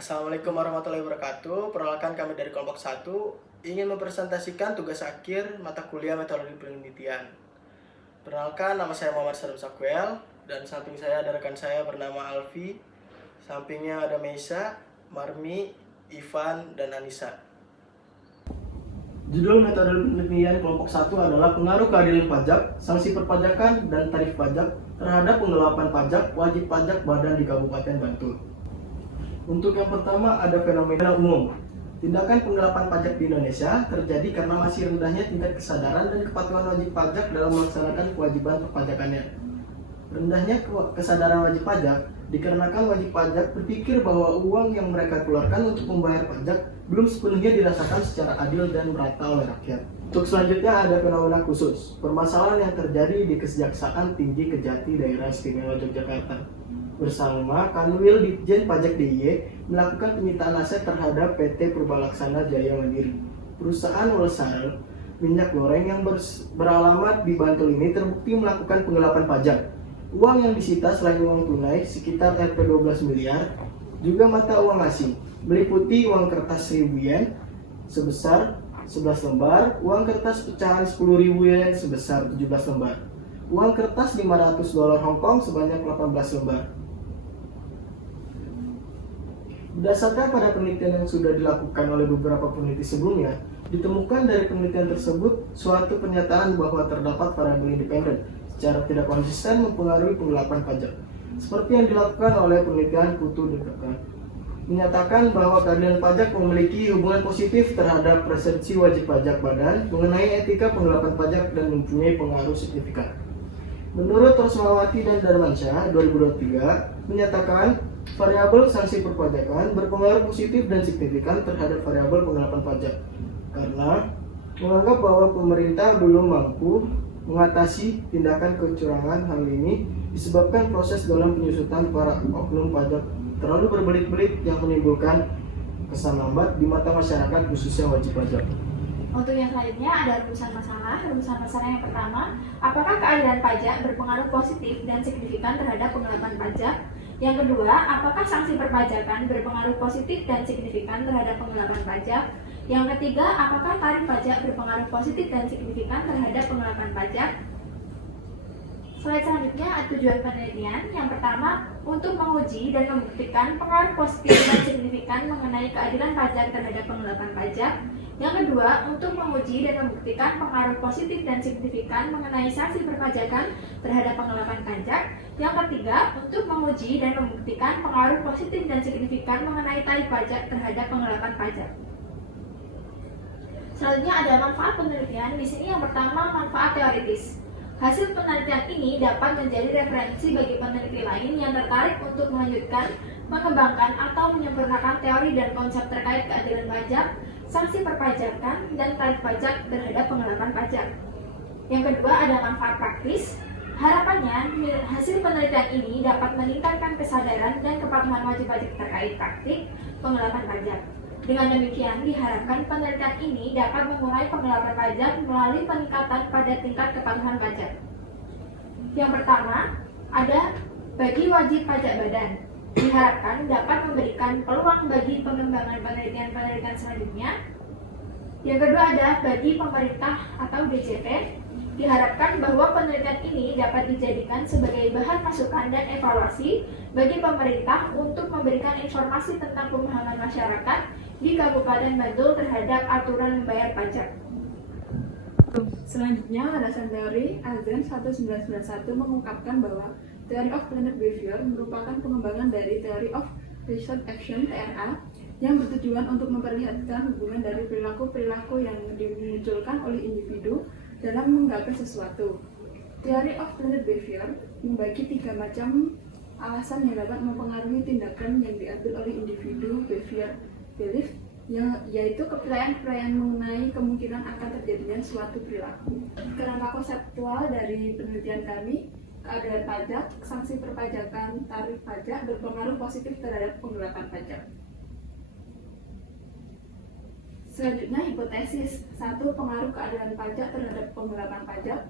Assalamualaikum warahmatullahi wabarakatuh. Perkenalkan kami dari kelompok 1 ingin mempresentasikan tugas akhir mata kuliah metodologi penelitian. Perkenalkan, nama saya Muhammad Salim Sakwel dan samping saya ada rekan saya bernama Alfi. Sampingnya ada Meisa, Marmi, Ivan, dan Anissa. Judul metode penelitian kelompok 1 adalah pengaruh keadilan pajak, sanksi perpajakan, dan tarif pajak terhadap penggelapan pajak wajib pajak badan di Kabupaten Bantul. Untuk yang pertama ada fenomena umum. Tindakan penggelapan pajak di Indonesia terjadi karena masih rendahnya tingkat kesadaran dan kepatuhan wajib pajak dalam melaksanakan kewajiban perpajakannya. Rendahnya kesadaran wajib pajak dikarenakan wajib pajak berpikir bahwa uang yang mereka keluarkan untuk membayar pajak belum sepenuhnya dirasakan secara adil dan merata oleh rakyat. Untuk selanjutnya ada fenomena khusus, permasalahan yang terjadi di Kejaksaan Tinggi Kejati Daerah Istimewa Yogyakarta bersama Kanwil Ditjen Pajak DIY melakukan penyitaan aset terhadap PT Purbalaksana Jaya Mandiri. Perusahaan Welsaral minyak goreng yang beralamat di Bantul ini terbukti melakukan penggelapan pajak. Uang yang disita selain uang tunai sekitar Rp 12 miliar, juga mata uang asing, meliputi uang kertas 1000 yen sebesar 11 lembar, uang kertas pecahan 10.000 yen sebesar 17 lembar, uang kertas $500 Hong Kong sebanyak 18 lembar. Berdasarkan pada penelitian yang sudah dilakukan oleh beberapa peneliti sebelumnya, ditemukan dari penelitian tersebut suatu pernyataan bahwa terdapat variabel independen secara tidak konsisten mempengaruhi penggelapan pajak. Seperti yang dilakukan oleh penelitian Putu Dekat, menyatakan bahwa keadilan pajak memiliki hubungan positif terhadap persepsi wajib pajak badan mengenai etika penggelapan pajak dan mempunyai pengaruh signifikan. Menurut Rosmawati dan Darmansyah 2023 menyatakan variabel sanksi perpajakan berpengaruh positif dan signifikan terhadap variabel penggelapan pajak karena menganggap bahwa pemerintah belum mampu mengatasi tindakan kecurangan. Hal ini disebabkan proses dalam penyusutan para oknum pajak terlalu berbelit-belit yang menimbulkan kesan lambat di mata masyarakat khususnya wajib pajak. Untuk yang selanjutnya ada rumusan masalah. Rumusan masalah yang pertama, apakah keadilan pajak berpengaruh positif dan signifikan terhadap penggelapan pajak? Yang kedua, apakah sanksi perpajakan berpengaruh positif dan signifikan terhadap penggelapan pajak? Yang ketiga, apakah tarif pajak berpengaruh positif dan signifikan terhadap penggelapan pajak? Slide selanjutnya ada tujuan penelitian. Yang pertama, untuk menguji dan membuktikan pengaruh positif dan signifikan mengenai keadilan pajak terhadap penggelapan pajak. Yang kedua, untuk menguji dan membuktikan pengaruh positif dan signifikan mengenai sanksi perpajakan terhadap penggelapan pajak. Yang ketiga, untuk menguji dan membuktikan pengaruh positif dan signifikan mengenai tarif pajak terhadap penggelapan pajak. Selanjutnya ada manfaat penelitian. Di sini yang pertama, manfaat teoritis. Hasil penelitian ini dapat menjadi referensi bagi peneliti lain yang tertarik untuk melanjutkan, mengembangkan, atau menyempurnakan teori dan konsep terkait keadilan pajak, sanksi perpajakan, dan tarif pajak terhadap penggelapan pajak. Yang kedua ada manfaat praktis. Harapannya, hasil penelitian ini dapat meningkatkan kesadaran dan kepatuhan wajib pajak terkait praktik penggelapan pajak. Dengan demikian, diharapkan penelitian ini dapat mengurai penggelapan pajak melalui peningkatan pada tingkat kepatuhan pajak. Yang pertama, ada bagi wajib pajak badan. Diharapkan dapat memberikan peluang bagi pengembangan penelitian-penelitian selanjutnya. Yang kedua ada bagi pemerintah atau DJP. Diharapkan bahwa penelitian ini dapat dijadikan sebagai bahan masukan dan evaluasi bagi pemerintah untuk memberikan informasi tentang pemahaman masyarakat di Kabupaten Bantul terhadap aturan membayar pajak. Selanjutnya, alasan teori Azen 1991 mengungkapkan bahwa Theory of Planned Behavior merupakan pengembangan dari Theory of Reasoned Action (TRA) yang bertujuan untuk memperlihatkan hubungan dari perilaku-perilaku yang dimunculkan oleh individu dalam menggapai sesuatu. Theory of Planned Behavior membagi 3 macam alasan yang dapat mempengaruhi tindakan yang diambil oleh individu. Behavior belief, yaitu kepercayaan mengenai kemungkinan akan terjadinya suatu perilaku. Kerangka konseptual dari penelitian kami, keadilan pajak, sanksi perpajakan, tarif pajak berpengaruh positif terhadap penggelapan pajak. Selanjutnya hipotesis. 1. Pengaruh keadilan pajak terhadap penggelapan pajak.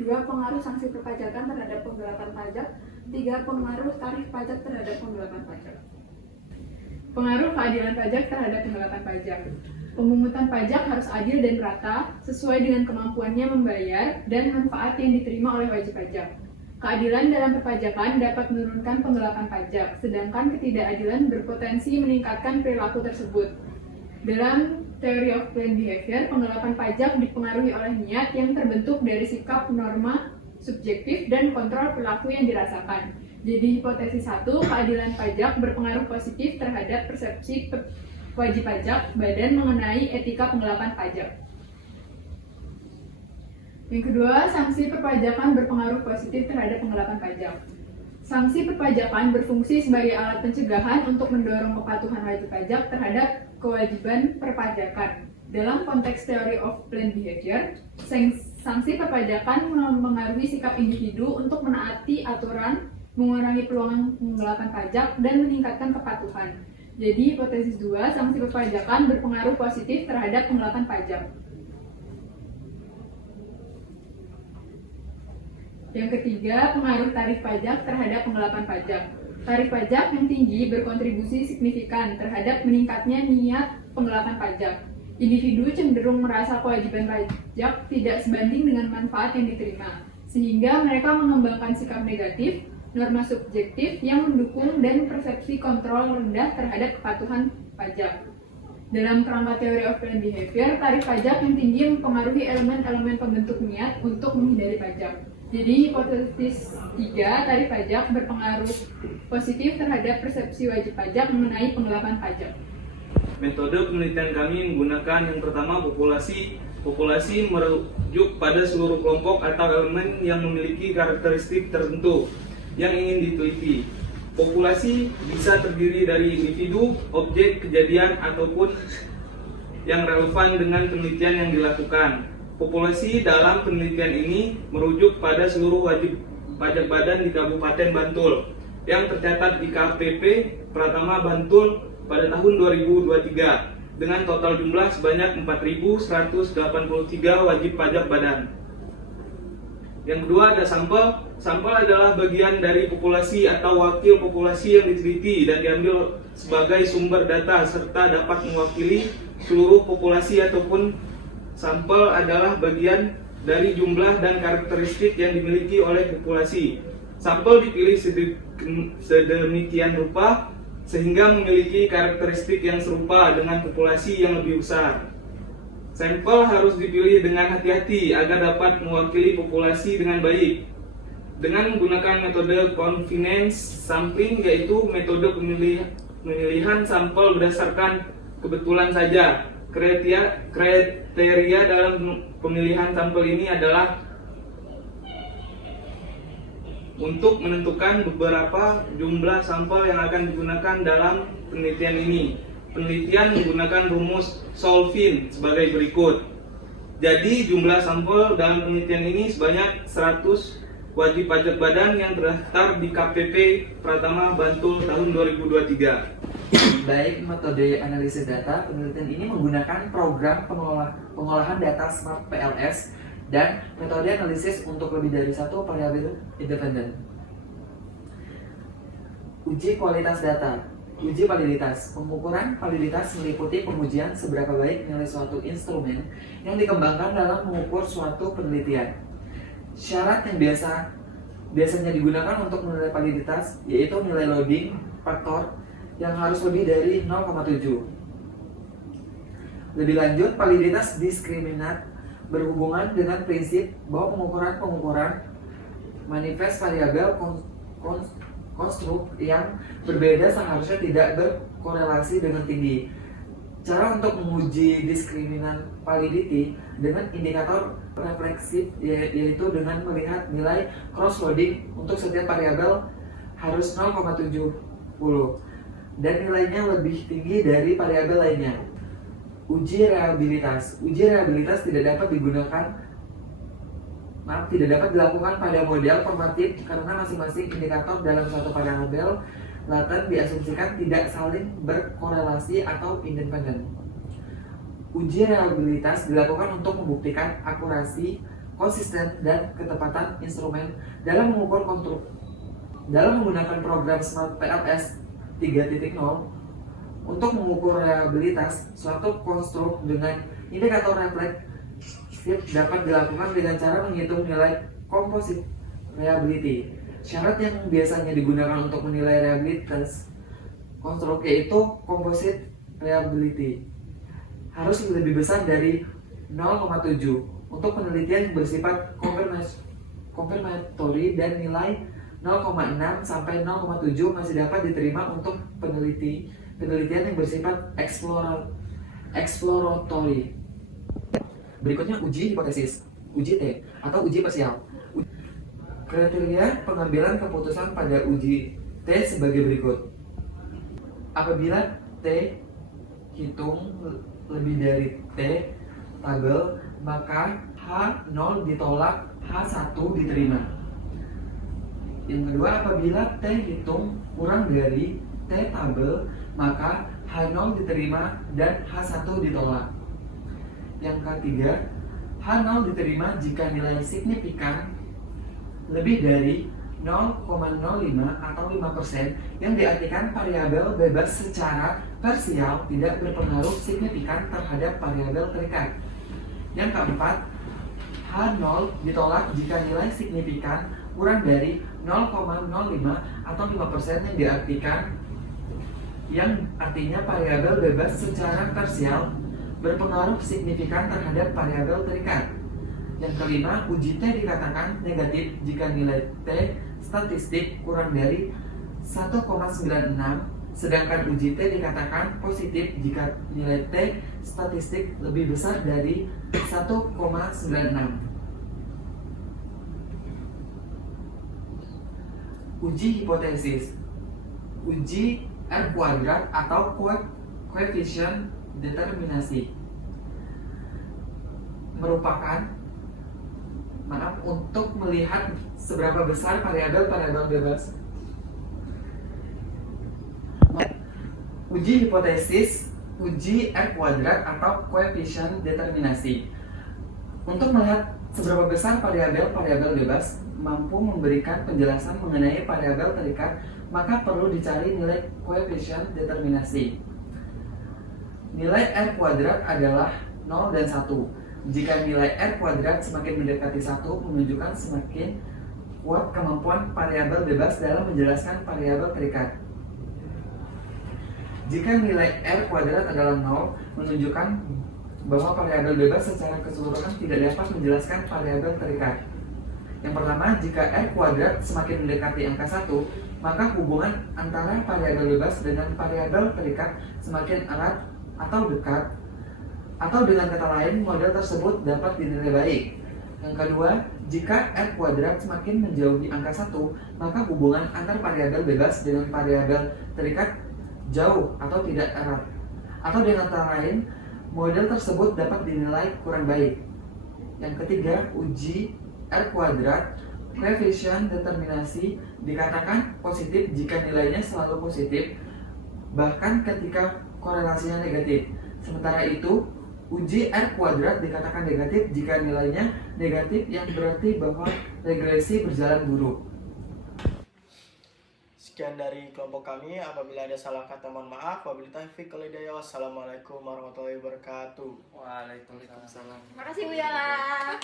2. Pengaruh sanksi perpajakan terhadap penggelapan pajak. 3. Pengaruh tarif pajak terhadap penggelapan pajak. Pengaruh keadilan pajak terhadap penggelapan pajak. Pemungutan pajak harus adil dan merata, sesuai dengan kemampuannya membayar dan manfaat yang diterima oleh wajib pajak. Keadilan dalam perpajakan dapat menurunkan penggelapan pajak, sedangkan ketidakadilan berpotensi meningkatkan perilaku tersebut. Dalam Theory of Planned Behavior, penggelapan pajak dipengaruhi oleh niat yang terbentuk dari sikap norma subjektif dan kontrol perilaku yang dirasakan. Jadi hipotesis 1, keadilan pajak berpengaruh positif terhadap persepsi wajib pajak badan mengenai etika penggelapan pajak. Yang kedua, sanksi perpajakan berpengaruh positif terhadap penggelapan pajak. Sanksi perpajakan berfungsi sebagai alat pencegahan untuk mendorong kepatuhan wajib pajak terhadap kewajiban perpajakan. Dalam konteks Theory of Planned Behavior, sanksi perpajakan mempengaruhi sikap individu untuk menaati aturan, mengurangi peluang penggelapan pajak, dan meningkatkan kepatuhan. Jadi, hipotesis 2, sanksi perpajakan berpengaruh positif terhadap penggelapan pajak. Yang ketiga, pengaruh tarif pajak terhadap penggelapan pajak. Tarif pajak yang tinggi berkontribusi signifikan terhadap meningkatnya niat penggelapan pajak. Individu cenderung merasa kewajiban pajak tidak sebanding dengan manfaat yang diterima, sehingga mereka mengembangkan sikap negatif, norma subjektif yang mendukung dan persepsi kontrol rendah terhadap kepatuhan pajak. Dalam kerangka Theory of Planned Behavior, tarif pajak yang tinggi mempengaruhi elemen-elemen pembentuk niat untuk menghindari pajak. Jadi, hipotesis 3, tarif pajak berpengaruh positif terhadap persepsi wajib pajak mengenai penggelapan pajak. Metode penelitian kami menggunakan yang pertama populasi. Populasi merujuk pada seluruh kelompok atau elemen yang memiliki karakteristik tertentu yang ingin diteliti. Populasi bisa terdiri dari individu, objek, kejadian, ataupun yang relevan dengan penelitian yang dilakukan. Populasi dalam penelitian ini merujuk pada seluruh wajib pajak badan di Kabupaten Bantul yang tercatat di KPP Pratama Bantul pada tahun 2023 dengan total jumlah sebanyak 4.183 wajib pajak badan. Yang kedua ada sampel. Sampel adalah bagian dari populasi atau wakil populasi yang diteliti dan diambil sebagai sumber data serta dapat mewakili seluruh populasi ataupun sampel adalah bagian dari jumlah dan karakteristik yang dimiliki oleh populasi. Sampel dipilih sedemikian rupa sehingga memiliki karakteristik yang serupa dengan populasi yang lebih besar. Sampel harus dipilih dengan hati-hati agar dapat mewakili populasi dengan baik. Dengan menggunakan metode confidence sampling, yaitu metode pemilihan sampel berdasarkan kebetulan saja. Kriteria dalam pemilihan sampel ini adalah untuk menentukan beberapa jumlah sampel yang akan digunakan dalam penelitian ini. Penelitian menggunakan rumus Solvin sebagai berikut. Jadi jumlah sampel dalam penelitian ini sebanyak 100 wajib pajak badan yang terdaftar di KPP Pratama Bantul tahun 2023. Baik metode analisis data, penelitian ini menggunakan program pengolahan data Smart PLS dan metode analisis untuk lebih dari satu variabel independen. Uji kualitas data. Uji validitas. Pengukuran validitas meliputi pengujian seberapa baik nilai suatu instrumen yang dikembangkan dalam mengukur suatu penelitian. Syarat yang biasanya digunakan untuk menilai validitas yaitu nilai loading faktor yang harus lebih dari 0,7. Lebih lanjut, validitas diskriminat berhubungan dengan prinsip bahwa pengukuran manifest variabel konstruk yang berbeda seharusnya tidak berkorelasi dengan tinggi. Cara untuk menguji diskriminan validity dengan indikator refleksif yaitu dengan melihat nilai cross loading untuk setiap variabel harus 0,70 dan nilainya lebih tinggi dari variabel lainnya. Uji reliabilitas. Uji reliabilitas tidak dapat dilakukan pada model formatif karena masing-masing indikator dalam suatu variabel laten diasumsikan tidak saling berkorelasi atau independen. Uji reliabilitas dilakukan untuk membuktikan akurasi, konsisten, dan ketepatan instrumen dalam mengukur konstruk. Dalam menggunakan program Smart PLS 3.0, Untuk mengukur reliabilitas, suatu konstruk dengan indikator refleksif dapat dilakukan dengan cara menghitung nilai composite reliability. Syarat yang biasanya digunakan untuk menilai reliabilitas konstruk yaitu composite reliability harus lebih besar dari 0,7 untuk penelitian yang bersifat confirmatory dan nilai 0,6 sampai 0,7 masih dapat diterima untuk penelitian yang bersifat exploratory. Berikutnya uji hipotesis, uji T atau uji parsial. Kriteria pengambilan keputusan pada uji T sebagai berikut. Apabila T hitung lebih dari T tabel, maka H0 ditolak, H1 diterima. Yang kedua, apabila T hitung kurang dari T tabel, maka H0 diterima dan H1 ditolak. Yang ketiga, H0 diterima jika nilai signifikan lebih dari 0,05 atau 5% yang diartikan variabel bebas secara parsial tidak berpengaruh signifikan terhadap variabel terikat. Yang keempat, H0 ditolak jika nilai signifikan kurang dari 0,05 atau 5% yang artinya variabel bebas secara parsial berpengaruh signifikan terhadap variabel terikat. Yang kelima, uji T dikatakan negatif jika nilai T statistik kurang dari 1,96, sedangkan uji T dikatakan positif jika nilai T statistik lebih besar dari 1,96. Uji hipotesis, uji R kuadrat atau koefisien determinasi merupakan untuk melihat seberapa besar variabel bebas. Uji hipotesis, uji R kuadrat atau koefisien determinasi untuk melihat seberapa besar variabel bebas mampu memberikan penjelasan mengenai variabel terikat, maka perlu dicari nilai koefisien determinasi. Nilai R kuadrat adalah 0 dan 1. Jika nilai R kuadrat semakin mendekati 1, menunjukkan semakin kuat kemampuan variabel bebas dalam menjelaskan variabel terikat. Jika nilai R kuadrat adalah 0, menunjukkan bahwa variabel bebas secara keseluruhan tidak dapat menjelaskan variabel terikat. Yang pertama, jika R kuadrat semakin mendekati angka 1, maka hubungan antara variabel bebas dengan variabel terikat semakin erat atau dekat, atau dengan kata lain, model tersebut dapat dinilai baik. Yang kedua, jika R kuadrat semakin menjauhi angka 1, maka hubungan antar variabel bebas dengan variabel terikat jauh atau tidak erat. Atau dengan kata lain, model tersebut dapat dinilai kurang baik. Yang ketiga, uji R kuadrat koefisien determinasi dikatakan positif jika nilainya selalu positif, bahkan ketika korelasinya negatif. Sementara itu, uji R kuadrat dikatakan negatif jika nilainya negatif, yang berarti bahwa regresi berjalan buruk. Sekian dari kelompok kami. Apabila ada salah kata mohon maaf. Wabillahi taufiq wal hidayah. Wassalamualaikum warahmatullahi wabarakatuh. Waalaikumsalam. Makasih Bu Yola.